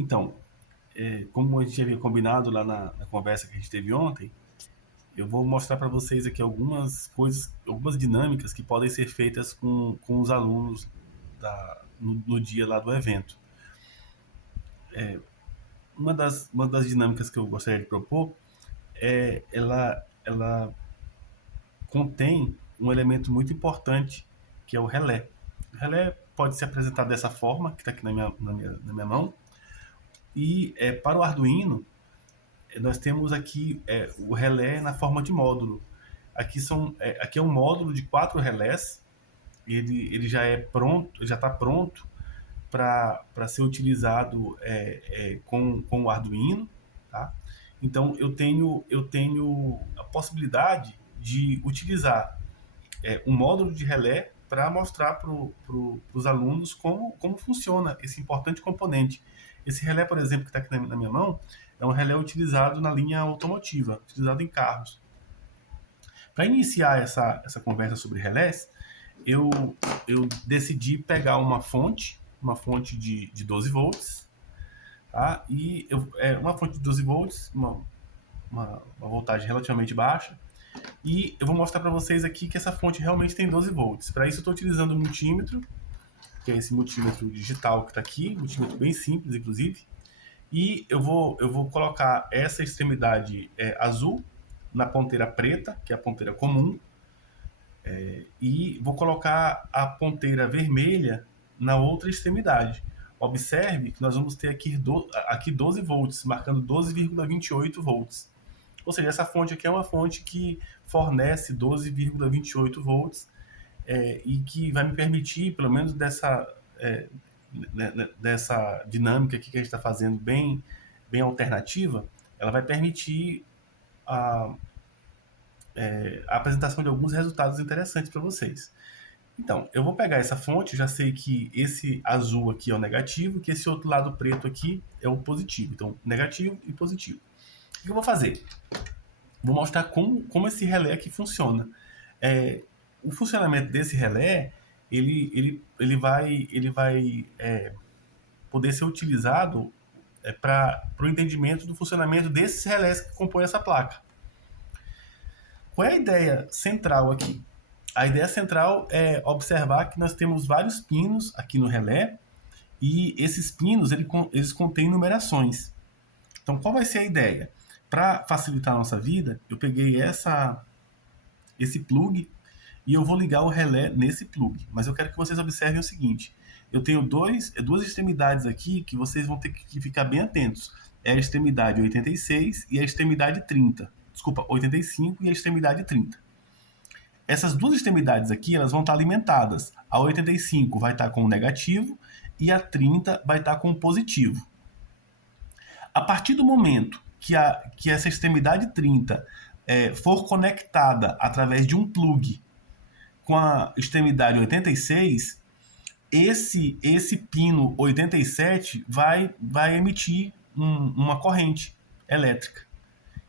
Então, como a gente havia combinado lá na conversa que a gente teve ontem, eu vou mostrar para vocês aqui algumas coisas, algumas dinâmicas que podem ser feitas com os alunos no dia lá do evento. Uma das dinâmicas que eu gostaria de propor ela contém um elemento muito importante, que é o relé. O relé pode se apresentar dessa forma, que está aqui na minha mão, e para o Arduino, nós temos aqui o relé na forma de módulo. Aqui é um módulo de 4 relés. Ele já é pronto, já está pronto para ser utilizado com o Arduino, tá? Então eu tenho a possibilidade de utilizar um módulo de relé para mostrar para os alunos como funciona esse importante componente. Esse relé, por exemplo, que está aqui na minha mão, é um relé utilizado na linha automotiva, utilizado em carros. Para iniciar essa conversa sobre relés, eu, eu decidi pegar uma fonte de 12 volts, tá? Uma fonte de 12 volts, uma voltagem relativamente baixa, e eu vou mostrar para vocês aqui que essa fonte realmente tem 12 volts. Para isso eu estou utilizando um multímetro, que é esse multímetro digital que está aqui, um multímetro bem simples, inclusive, e eu vou colocar essa extremidade azul na ponteira preta, que é a ponteira comum, e vou colocar a ponteira vermelha na outra extremidade. Observe que nós vamos ter aqui 12 volts, marcando 12,28 volts. Ou seja, essa fonte aqui é uma fonte que fornece 12,28 volts e que vai me permitir, pelo menos dessa dinâmica aqui que a gente está fazendo bem alternativa, ela vai permitir a, a apresentação de alguns resultados interessantes para vocês. Então, eu vou pegar essa fonte, já sei que esse azul aqui é o negativo, que esse outro lado preto aqui é o positivo. Então, negativo e positivo. O que eu vou fazer? Vou mostrar como esse relé aqui funciona. O funcionamento desse relé, ele vai poder ser utilizado para o entendimento do funcionamento desses relés que compõem essa placa. Qual é a ideia central aqui? A ideia central é observar que nós temos vários pinos aqui no relé e esses pinos eles contêm numerações. Então, qual vai ser a ideia? Para facilitar a nossa vida, eu peguei esse plug e eu vou ligar o relé nesse plug. Mas eu quero que vocês observem o seguinte: eu tenho duas extremidades aqui que vocês vão ter que ficar bem atentos. É a extremidade 86 e a extremidade 30. Desculpa, 85 e a extremidade 30. Essas duas extremidades aqui, elas vão estar alimentadas. A 85 vai estar com o negativo e a 30 vai estar com o positivo. A partir do momento que essa extremidade 30 for conectada através de um plug com a extremidade 86, esse pino 87 vai emitir uma corrente elétrica.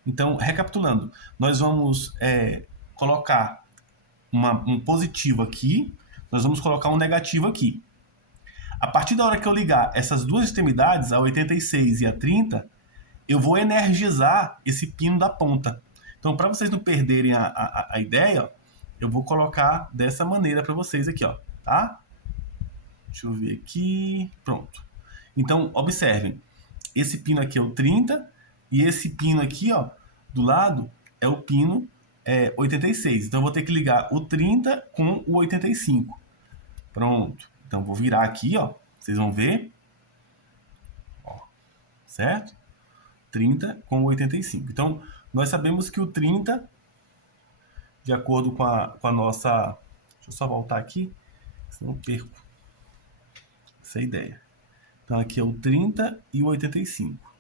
Então, recapitulando, nós vamos colocar um positivo aqui, nós vamos colocar um negativo aqui. A partir da hora que eu ligar essas duas extremidades, a 86 e a 30, eu vou energizar esse pino da ponta. Então, para vocês não perderem a ideia, eu vou colocar dessa maneira para vocês aqui, ó, tá? Deixa eu ver aqui. Pronto. Então, observem. Esse pino aqui é o 30 e esse pino aqui, ó, do lado, é o pino 86. Então, eu vou ter que ligar o 30 com o 85. Pronto. Então, vou virar aqui, ó. Vocês vão ver. Ó, certo? 30 com o 85. Então, nós sabemos que o 30, de acordo com a nossa... Deixa eu só voltar aqui, senão eu perco essa ideia. Então, aqui é o 30 e o 85.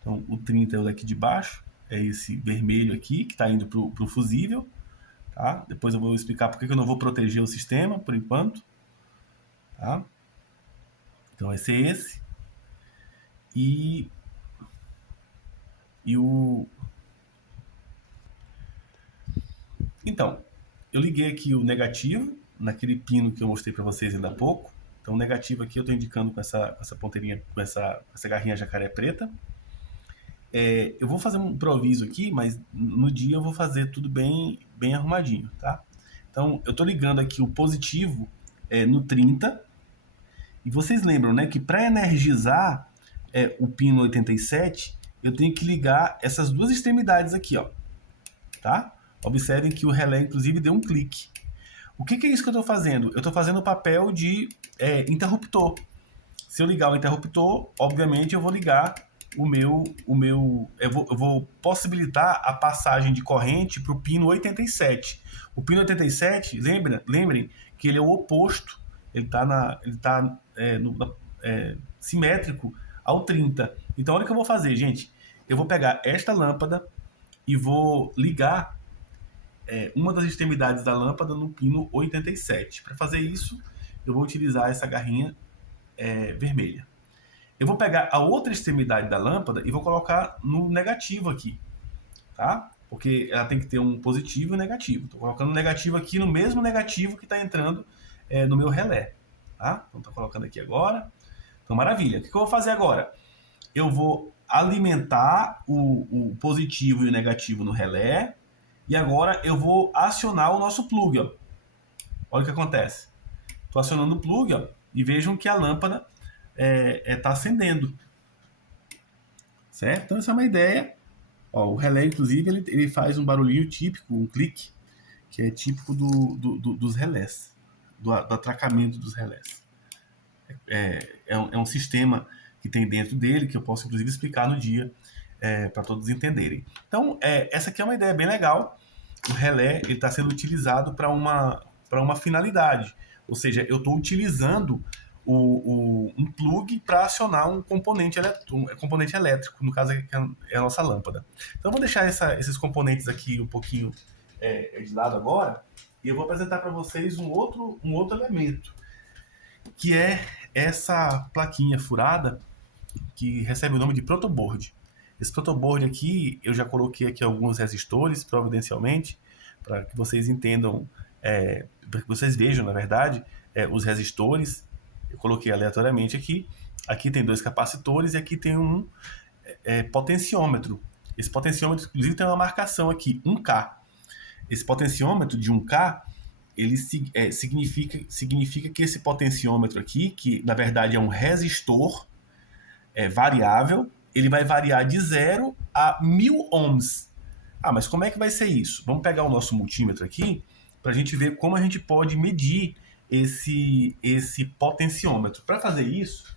Então, o 30 é o daqui de baixo, é esse vermelho aqui, que está indo para o fusível. Tá? Depois eu vou explicar por que eu não vou proteger o sistema, por enquanto. Tá? Então, vai ser esse. Então, eu liguei aqui o negativo, naquele pino que eu mostrei para vocês ainda há pouco. Então, o negativo aqui eu estou indicando com essa ponteirinha, com essa garrinha jacaré preta. Eu vou fazer um improviso aqui, mas no dia eu vou fazer tudo bem arrumadinho, tá? Então, eu estou ligando aqui o positivo no 30. E vocês lembram, né, que para energizar o pino 87, eu tenho que ligar essas duas extremidades aqui, ó, tá? Observem que o relé, inclusive, deu um clique. O que é isso que eu estou fazendo? Eu estou fazendo o papel de interruptor. Se eu ligar o interruptor, obviamente eu vou ligar eu vou possibilitar a passagem de corrente para o pino 87. O pino 87, lembrem que ele é o oposto, ele está simétrico ao 30. Então, olha o que eu vou fazer, gente. Eu vou pegar esta lâmpada e vou ligar uma das extremidades da lâmpada no pino 87. Para fazer isso, eu vou utilizar essa garrinha vermelha. Eu vou pegar a outra extremidade da lâmpada e vou colocar no negativo aqui, tá? Porque ela tem que ter um positivo e um negativo. Estou colocando o negativo aqui no mesmo negativo que está entrando no meu relé, tá? Então, estou colocando aqui agora. Então, maravilha. O que eu vou fazer agora? Eu vou alimentar o positivo e o negativo no relé. E agora eu vou acionar o nosso plug, ó. Olha o que acontece. Estou acionando o plug, ó, e vejam que a lâmpada está acendendo. Certo? Então essa é uma ideia. Ó, o relé, inclusive, ele faz um barulhinho típico, um clique, que é típico dos relés, do atracamento dos relés. É um sistema que tem dentro dele, que eu posso, inclusive, explicar no dia para todos entenderem. Então, essa aqui é uma ideia bem legal. O relé está sendo utilizado para uma finalidade. Ou seja, eu estou utilizando um plug para acionar um componente elétrico, no caso é a nossa lâmpada. Então, eu vou deixar esses componentes aqui um pouquinho de lado agora, e eu vou apresentar para vocês um outro elemento, que é essa plaquinha furada, que recebe o nome de protoboard. Esse protoboard aqui, eu já coloquei aqui alguns resistores, providencialmente, para que vocês entendam, para que vocês vejam, na verdade, os resistores. Eu coloquei aleatoriamente aqui. Aqui tem 2 capacitores e aqui tem um potenciômetro. Esse potenciômetro, inclusive, tem uma marcação aqui, 1K. Esse potenciômetro de 1K, ele significa que esse potenciômetro aqui, que na verdade é um resistor variável, ele vai variar de 0 a 1000 ohms. Ah, mas como é que vai ser isso? Vamos pegar o nosso multímetro aqui para a gente ver como a gente pode medir esse potenciômetro. Para fazer isso,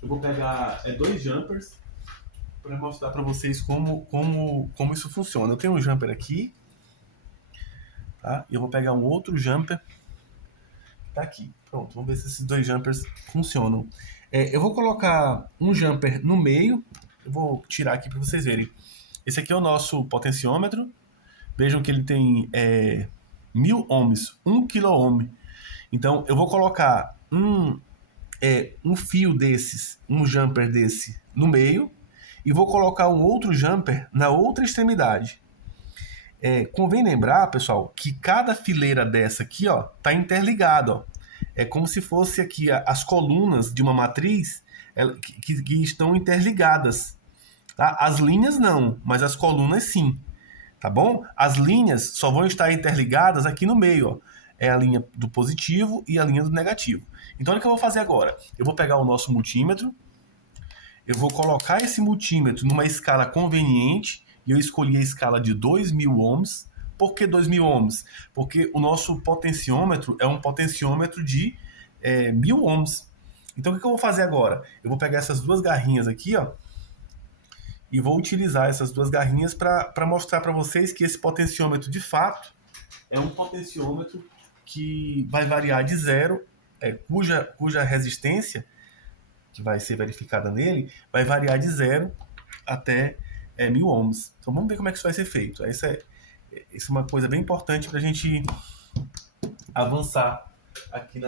eu vou pegar 2 jumpers para mostrar para vocês como isso funciona. Eu tenho um jumper aqui, tá? E eu vou pegar um outro jumper tá aqui. Pronto, vamos ver se esses 2 jumpers funcionam. Eu vou colocar um jumper no meio. Eu vou tirar aqui para vocês verem. Esse aqui é o nosso potenciômetro. Vejam que ele tem 1000 ohms, 1 kΩ. Então, eu vou colocar um fio desses, um jumper desse no meio, e vou colocar um outro jumper na outra extremidade. Convém lembrar, pessoal, que cada fileira dessa aqui, ó, tá interligada, ó. É como se fosse aqui as colunas de uma matriz que estão interligadas. Tá? As linhas não, mas as colunas sim. Tá bom? As linhas só vão estar interligadas aqui no meio, ó. É a linha do positivo e a linha do negativo. Então, olha o que eu vou fazer agora. Eu vou pegar o nosso multímetro, eu vou colocar esse multímetro numa escala conveniente, e eu escolhi a escala de 2000 ohms. Por que 2000 ohms? Porque o nosso potenciômetro é um potenciômetro de 1000 ohms. Então, o que eu vou fazer agora? Eu vou pegar essas 2 garrinhas aqui, ó, e vou utilizar essas 2 garrinhas para mostrar para vocês que esse potenciômetro, de fato, é um potenciômetro que vai variar de 0, cuja resistência, que vai ser verificada nele, vai variar de 0 até 1000 ohms. Então, vamos ver como é que isso vai ser feito. Isso é uma coisa bem importante para a gente avançar aqui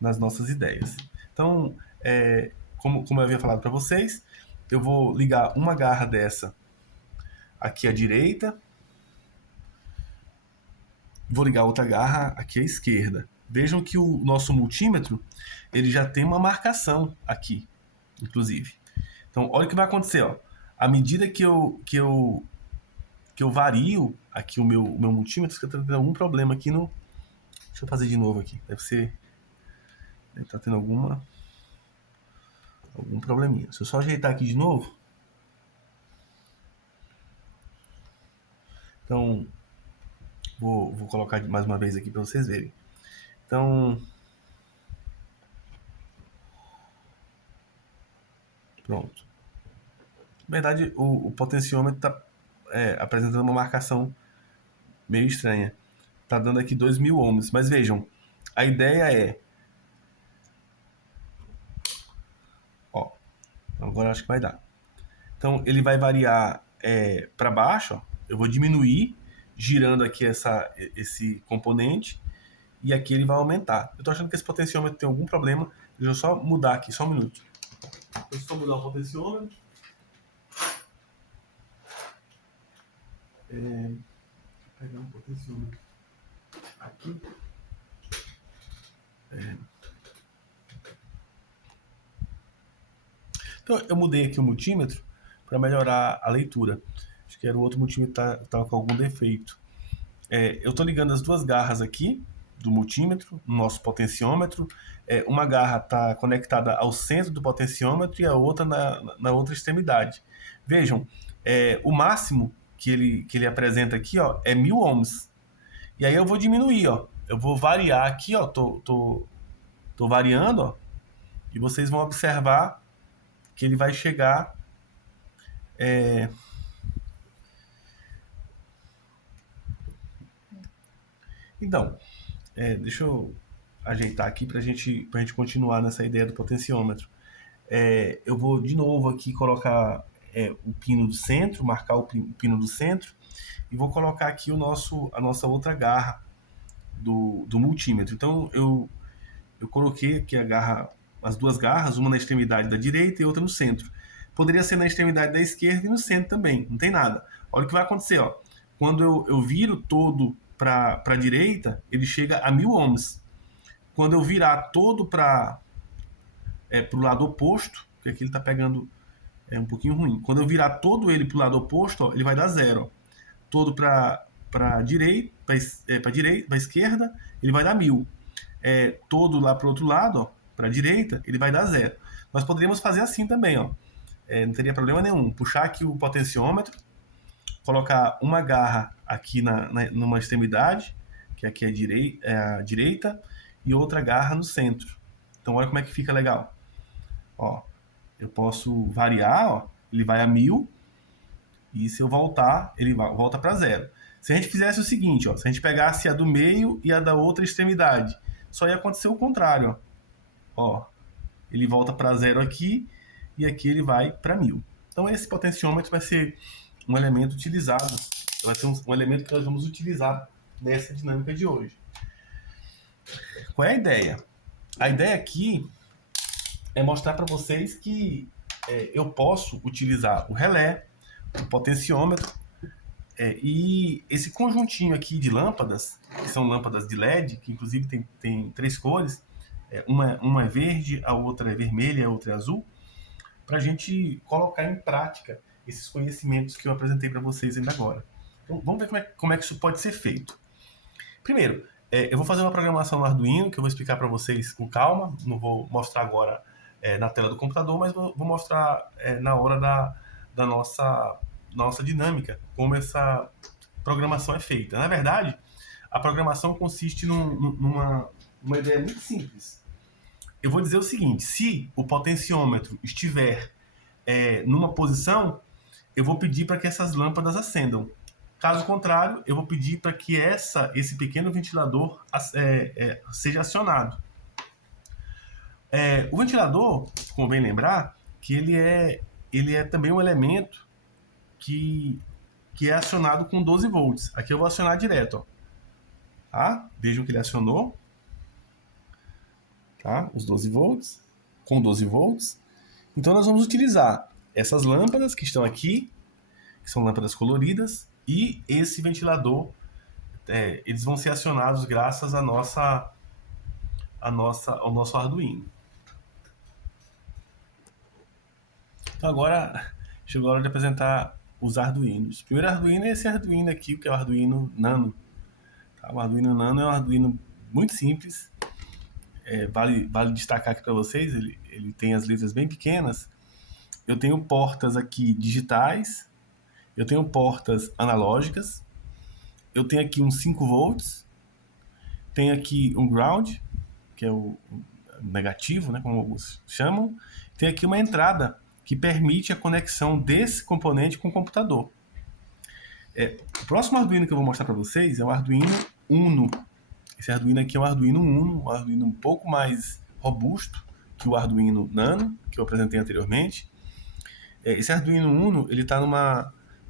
nas nossas ideias. Então, como eu havia falado para vocês, eu vou ligar uma garra dessa aqui à direita, vou ligar outra garra aqui à esquerda. Vejam que o nosso multímetro, ele já tem uma marcação aqui, inclusive. Então, olha o que vai acontecer, ó. À medida que eu vario aqui o meu multímetro, que eu tô tendo algum problema aqui no... Deixa eu fazer de novo aqui. Deve estar tendo algum probleminha. Se eu só ajeitar aqui de novo. Então, vou colocar mais uma vez aqui para vocês verem. Então, pronto. Na verdade, o potenciômetro está apresentando uma marcação meio estranha. Está dando aqui 2.000 ohms. Mas vejam, a ideia é... Ó, agora acho que vai dar. Então, ele vai variar para baixo. Ó. Eu vou diminuir, girando aqui esse componente. E aqui ele vai aumentar. Eu estou achando que esse potenciômetro tem algum problema. Deixa eu só mudar aqui, só um minuto. Deixa eu só mudar o potenciômetro. Vou pegar um potenciômetro aqui. Então, eu mudei aqui o multímetro para melhorar a leitura. Acho que era o outro multímetro que estava com algum defeito. Eu estou ligando as duas garras aqui do multímetro, no nosso potenciômetro. Uma garra está conectada ao centro do potenciômetro e a outra na outra extremidade. Vejam, o máximo que ele apresenta aqui, ó, é 1.000 ohms. E aí eu vou diminuir, ó. Eu vou variar aqui, ó. Tô variando, ó. E vocês vão observar que ele vai chegar... Então, deixa eu ajeitar aqui para a gente continuar nessa ideia do potenciômetro. Eu vou de novo aqui colocar o pino do centro, marcar o pino do centro, e vou colocar aqui a nossa outra garra do multímetro. Então eu coloquei aqui as duas garras, uma na extremidade da direita e outra no centro. Poderia ser na extremidade da esquerda e no centro também, não tem nada. Olha o que vai acontecer, ó. Quando eu viro todo para a direita, ele chega a 1.000 ohms. Quando eu virar todo para o lado oposto, porque aqui ele está pegando um pouquinho ruim. Quando eu virar todo ele para o lado oposto, ó, ele vai dar 0. Ó. Todo para direita, para esquerda, ele vai dar 1.000. Todo lá para o outro lado, para a direita, ele vai dar 0. Nós poderíamos fazer assim também, ó. Não teria problema nenhum. Puxar aqui o potenciômetro, colocar uma garra aqui numa extremidade, que aqui é a direita, e outra garra no centro. Então olha como é que fica legal. Ó, eu posso variar, ó, ele vai a 1.000, e se eu voltar, ele volta para 0. Se a gente fizesse o seguinte, ó, se a gente pegasse a do meio e a da outra extremidade, só ia acontecer o contrário. Ó, ele volta para 0 aqui, e aqui ele vai para 1.000. Então esse potenciômetro vai ser um elemento utilizado, vai ser um elemento que nós vamos utilizar nessa dinâmica de hoje. Qual é a ideia? A ideia aqui é mostrar para vocês que eu posso utilizar o relé, o potenciômetro e esse conjuntinho aqui de lâmpadas, que são lâmpadas de LED, que inclusive tem 3 cores, uma é verde, a outra é vermelha, a outra é azul, para a gente colocar em prática esses conhecimentos que eu apresentei para vocês ainda agora. Então, vamos ver como é que isso pode ser feito. Primeiro, eu vou fazer uma programação no Arduino, que eu vou explicar para vocês com calma, não vou mostrar agora na tela do computador, mas vou mostrar na hora da nossa dinâmica, como essa programação é feita. Na verdade, a programação consiste numa ideia muito simples. Eu vou dizer o seguinte, se o potenciômetro estiver numa posição, eu vou pedir para que essas lâmpadas acendam. Caso contrário, eu vou pedir para que esse pequeno ventilador seja acionado. O ventilador, convém lembrar, que ele é também um elemento que é acionado com 12 volts. Aqui eu vou acionar direto. Ó. Tá? Vejam que ele acionou. Tá? Os 12 volts. Com 12 volts. Então nós vamos utilizar essas lâmpadas que estão aqui, que são lâmpadas coloridas, e esse ventilador, eles vão ser acionados graças à nossa ao nosso Arduino. Então agora chegou a hora de apresentar os Arduinos. O primeiro Arduino é esse Arduino aqui, que é o Arduino Nano. Tá? O Arduino Nano é um Arduino muito simples. Vale destacar aqui para vocês, ele tem as letras bem pequenas. Eu tenho portas aqui digitais, eu tenho portas analógicas, eu tenho aqui uns 5 volts, tenho aqui um ground, que é o negativo, né, como alguns chamam, tem aqui uma entrada que permite a conexão desse componente com o computador. O próximo Arduino que eu vou mostrar para vocês é o Arduino Uno. Esse Arduino aqui é um Arduino Uno, um Arduino um pouco mais robusto que o Arduino Nano, que eu apresentei anteriormente. Esse Arduino Uno, ele está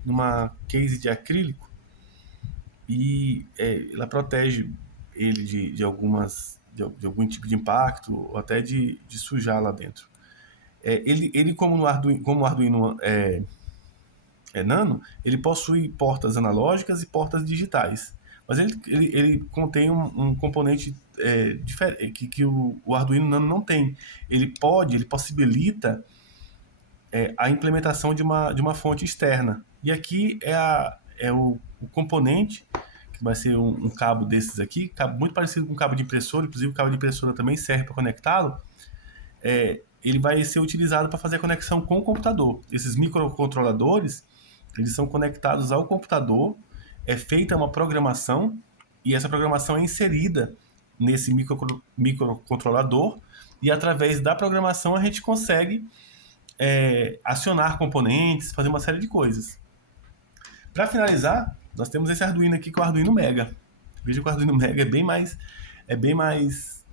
numa case de acrílico e ela protege ele de algum tipo de impacto ou até de sujar lá dentro. Ele como o Arduino Nano, ele possui portas analógicas e portas digitais. Mas ele contém um componente diferente que o Arduino Nano não tem. Ele possibilita a implementação de uma fonte externa. E aqui é o componente, que vai ser um cabo desses aqui, muito parecido com um cabo de impressora, inclusive o cabo de impressora também serve para conectá-lo. Ele vai ser utilizado para fazer a conexão com o computador. Esses microcontroladores, eles são conectados ao computador, é feita uma programação, e essa programação é inserida nesse microcontrolador, e através da programação a gente consegue acionar componentes, fazer uma série de coisas. Para finalizar, nós temos esse Arduino aqui, que é o Arduino Mega. Veja que o Arduino Mega é bem mais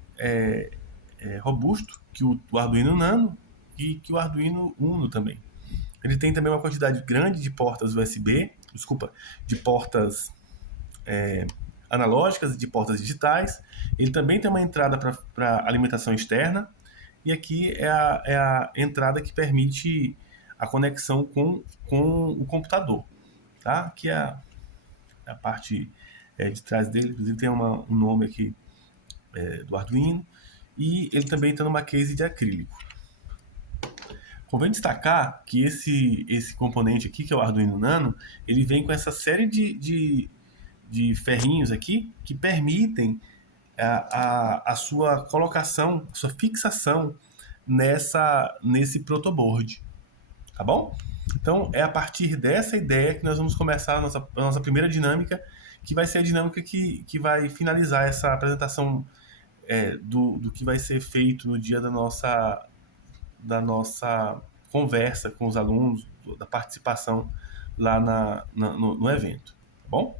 robusto que o Arduino Nano e que o Arduino Uno também. Ele tem também uma quantidade grande de portas USB, de portas analógicas e de portas digitais. Ele também tem uma entrada para alimentação externa. E aqui é a entrada que permite a conexão com o computador. Tá? Aqui é a parte de trás dele, inclusive tem um nome aqui do Arduino. E ele também está numa case de acrílico. Convém destacar que esse componente aqui, que é o Arduino Nano, ele vem com essa série de ferrinhos aqui que permitem a sua colocação, a sua fixação nesse protoboard. Tá bom? Então, é a partir dessa ideia que nós vamos começar a nossa primeira dinâmica, que vai ser a dinâmica que vai finalizar essa apresentação do que vai ser feito no dia da nossa conversa com os alunos, da participação lá no evento. Tá bom?